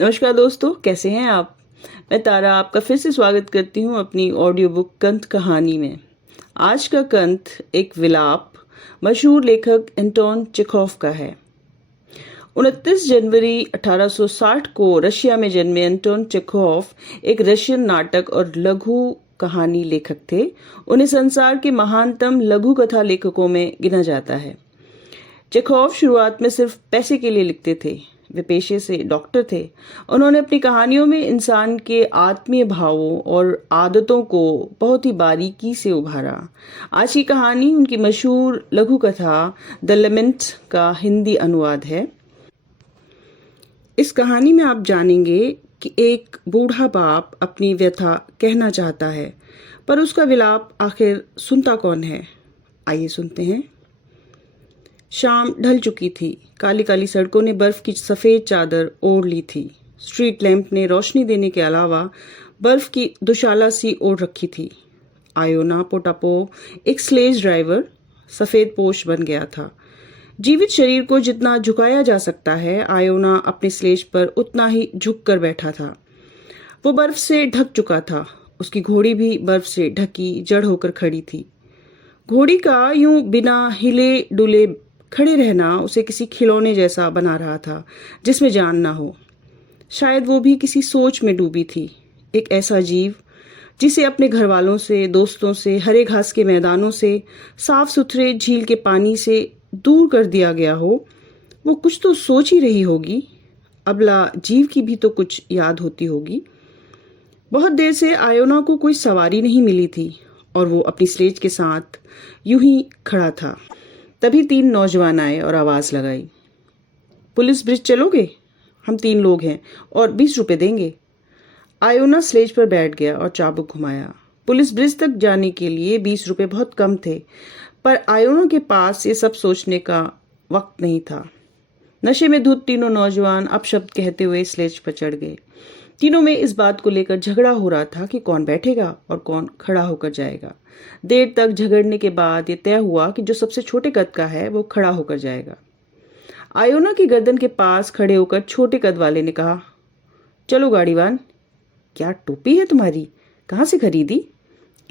नमस्कार दोस्तों, कैसे हैं आप। मैं तारा आपका फिर से स्वागत करती हूँ अपनी ऑडियो बुक कंत कहानी में। आज का कंत एक विलाप मशहूर लेखक एंटोन चेखोव का है। 29 जनवरी 1860 को रशिया में जन्मे एंटोन चेखोव एक रशियन नाटक और लघु कहानी लेखक थे। उन्हें संसार के महानतम लघु कथा लेखकों में गिना जाता है। चेखोव शुरुआत में सिर्फ पैसे के लिए लिखते थे। वे पेशे से डॉक्टर थे। उन्होंने अपनी कहानियों में इंसान के आत्मीय भावों और आदतों को बहुत ही बारीकी से उभारा। आज की कहानी उनकी मशहूर लघु कथा द लेमेंट का हिंदी अनुवाद है। इस कहानी में आप जानेंगे कि एक बूढ़ा बाप अपनी व्यथा कहना चाहता है, पर उसका विलाप आखिर सुनता कौन है। आइए सुनते हैं। शाम ढल चुकी थी। काली काली सड़कों ने बर्फ की सफेद चादर ओढ़ ली थी। स्ट्रीट लैंप ने रोशनी देने के अलावा बर्फ की दुशाला सी ओढ़ रखी थी। आयोना पोटापोव एक स्लेज ड्राइवर सफेद पोश बन गया था। जीवित शरीर को जितना झुकाया जा सकता है, आयोना अपने स्लेज पर उतना ही झुक कर बैठा था। वो बर्फ से ढक चुका था। उसकी घोड़ी भी बर्फ से ढकी जड़ होकर खड़ी थी। घोड़ी का यूं बिना हिले डुले खड़े रहना उसे किसी खिलौने जैसा बना रहा था जिसमें जान ना हो। शायद वो भी किसी सोच में डूबी थी। एक ऐसा जीव जिसे अपने घर वालों से, दोस्तों से, हरे घास के मैदानों से, साफ सुथरे झील के पानी से दूर कर दिया गया हो। वो कुछ तो सोच ही रही होगी। अबला जीव की भी तो कुछ याद होती होगी। बहुत देर से आयोना को कोई सवारी नहीं मिली थी और वो अपनी स्लेज के साथ यूं ही खड़ा था। तभी 3 नौजवान आए और आवाज लगाई, पुलिस ब्रिज चलोगे? हम 3 लोग हैं और 20 रुपए देंगे। आयोना स्लेज पर बैठ गया और चाबुक घुमाया। पुलिस ब्रिज तक जाने के लिए 20 रुपए बहुत कम थे, पर आयोना के पास ये सब सोचने का वक्त नहीं था। नशे में धुत तीनों नौजवान अपशब्द कहते हुए स्लेज पर चढ़ गए। तीनों में इस बात को लेकर झगड़ा हो रहा था कि कौन बैठेगा और कौन खड़ा होकर जाएगा। देर तक झगड़ने के बाद ये तय हुआ कि जो सबसे छोटे कद का है वो खड़ा होकर जाएगा। आयोना की गर्दन के पास खड़े होकर छोटे कद वाले ने कहा, चलो गाड़ीवान। क्या टोपी है तुम्हारी? कहाँ से खरीदी?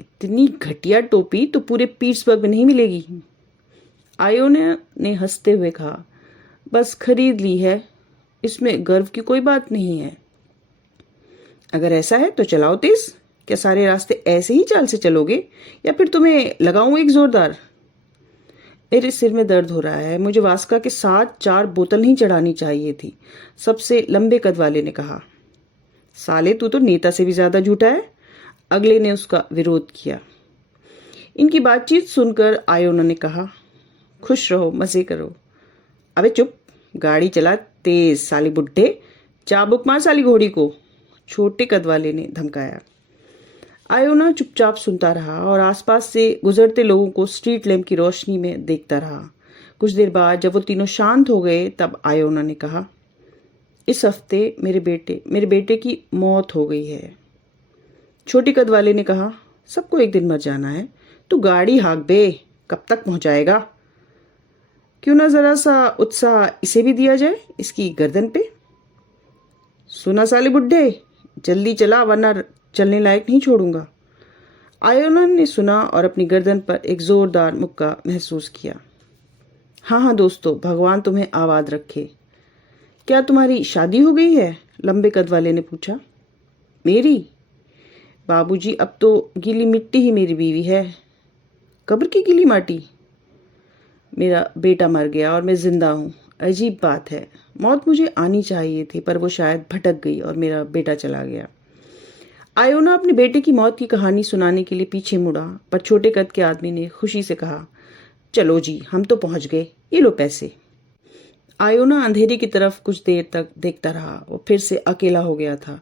इतनी घटिया टोपी तो पूरे पीट्सबर्ग में नहीं मिलेगी। आयोना ने हंसते हुए कहा, बस खरीद ली है, इसमें गर्व की कोई बात नहीं है। अगर ऐसा है तो चलाओ तेज। क्या सारे रास्ते ऐसे ही चाल से चलोगे या फिर तुम्हें लगाऊं एक जोरदार? मेरे सिर में दर्द हो रहा है। मुझे वास्का के साथ 4 बोतल नहीं चढ़ानी चाहिए थी, सबसे लंबे कद वाले ने कहा। साले तू तो नेता से भी ज्यादा झूठा है, अगले ने उसका विरोध किया। इनकी बातचीत सुनकर आयोना ने कहा, खुश रहो, मजे करो। अबे चुप, गाड़ी चला तेज साली बुड्ढे, चाबुक मार साली घोड़ी को, छोटे कद वाले ने धमकाया। आयोना चुपचाप सुनता रहा और आसपास से गुजरते लोगों को स्ट्रीट लैंप की रोशनी में देखता रहा। कुछ देर बाद जब वो तीनों शांत हो गए तब आयोना ने कहा, इस हफ्ते मेरे बेटे की मौत हो गई है। छोटे कद वाले ने कहा, सबको एक दिन मर जाना है, तू गाड़ी हाँक बे, कब तक पहुंचाएगा? क्यों ना जरा सा उत्साह इसे भी दिया जाए, इसकी गर्दन पे। सुना साले बुड्ढे, जल्दी चला वरना चलने लायक नहीं छोड़ूंगा। आयोना ने सुना और अपनी गर्दन पर एक जोरदार मुक्का महसूस किया। हाँ हाँ दोस्तों, भगवान तुम्हें आबाद रखे। क्या तुम्हारी शादी हो गई है? लंबे कद वाले ने पूछा। मेरी? बाबूजी, अब तो गीली मिट्टी ही मेरी बीवी है। कब्र की गीली माटी? मेरा बेटा मर गया और मैं जिंदा हूँ। अजीब बात है, मौत मुझे आनी चाहिए थी पर वो शायद भटक गई और मेरा बेटा चला गया। आयोना अपने बेटे की मौत की कहानी सुनाने के लिए पीछे मुड़ा, पर छोटे कद के आदमी ने खुशी से कहा, चलो जी, हम तो पहुंच गए, ये लो पैसे। आयोना अंधेरी की तरफ कुछ देर तक देखता रहा। वो फिर से अकेला हो गया था।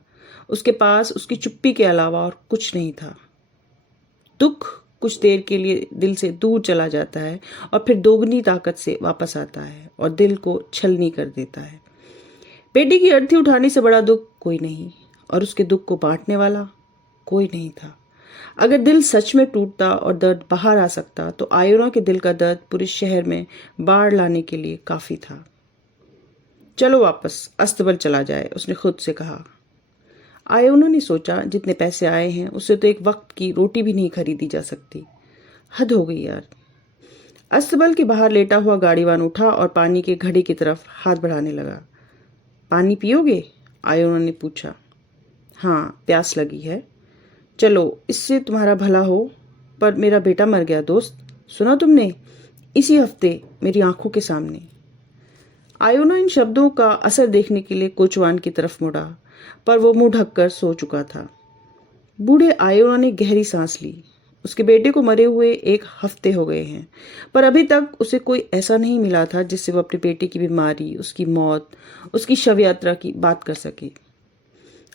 उसके पास उसकी चुप्पी के अलावा और कुछ नहीं था। दुख कुछ देर के लिए दिल से दूर चला जाता है और फिर दोगुनी ताकत से वापस आता है और दिल को छलनी कर देता है। बेटी की अर्थी उठाने से बड़ा दुख कोई नहीं और उसके दुख को बांटने वाला कोई नहीं था। अगर दिल सच में टूटता और दर्द बाहर आ सकता तो आयोना के दिल का दर्द पूरे शहर में बाढ़ लाने के लिए काफी था। चलो वापस अस्तबल चला जाए, उसने खुद से कहा। आयोना ने सोचा, जितने पैसे आए हैं उससे तो एक वक्त की रोटी भी नहीं खरीदी जा सकती। हद हो गई यार। अस्तबल के बाहर लेटा हुआ गाड़ीवान उठा और पानी के घड़े की तरफ हाथ बढ़ाने लगा। पानी पियोगे? आयोना ने पूछा। हाँ, प्यास लगी है। चलो, इससे तुम्हारा भला हो। पर मेरा बेटा मर गया दोस्त, सुना तुमने? इसी हफ्ते मेरी आंखों के सामने। आयोना इन शब्दों का असर देखने के लिए कोचवान की तरफ मुड़ा, पर वो मुंह ढककर सो चुका था। बूढ़े आयोना ने गहरी सांस ली। उसके बेटे को मरे हुए 1 हफ्ते हो गए हैं, पर अभी तक उसे कोई ऐसा नहीं मिला था जिससे वो अपने बेटे की बीमारी, उसकी मौत, उसकी शव यात्रा की बात कर सके।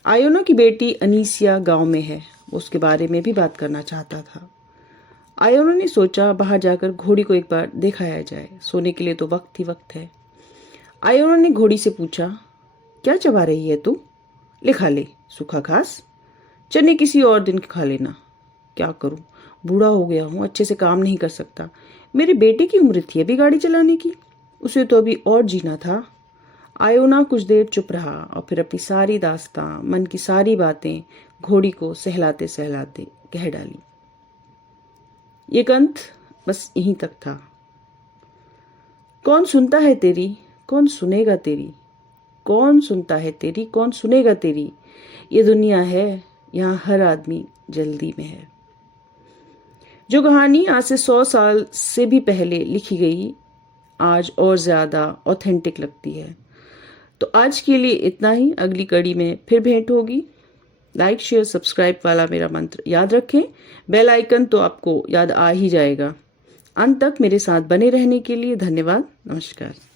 आयोना की बेटी अनीसिया गांव में है, वो उसके बारे में भी बात करना चाहता था। आयोना ने सोचा, बाहर जाकर घोड़ी को एक बार दिखाया जाए, सोने के लिए तो वक्त ही वक्त है। आयोना ने घोड़ी से पूछा, क्या चबा रही है तू? ले खा ले, सूखा घास। चने किसी और दिन खा लेना। क्या करूं, बूढ़ा हो गया हूं, अच्छे से काम नहीं कर सकता। मेरे बेटे की उम्र थी अभी गाड़ी चलाने की, उसे तो अभी और जीना था। आयोना कुछ देर चुप रहा और फिर अपनी सारी दास्तां, मन की सारी बातें घोड़ी को सहलाते सहलाते कह डाली। ये कंठ बस यहीं तक था। कौन सुनता है तेरी, कौन सुनेगा तेरी? कौन सुनता है तेरी, कौन सुनेगा तेरी? ये दुनिया है, यहाँ हर आदमी जल्दी में है। जो कहानी आज से 100 साल से भी पहले लिखी गई, आज और ज़्यादा ऑथेंटिक लगती है। तो आज के लिए इतना ही। अगली कड़ी में फिर भेंट होगी। लाइक, शेयर, सब्सक्राइब वाला मेरा मंत्र याद रखें। बेल आइकन तो आपको याद आ ही जाएगा। अंत तक मेरे साथ बने रहने के लिए धन्यवाद। नमस्कार।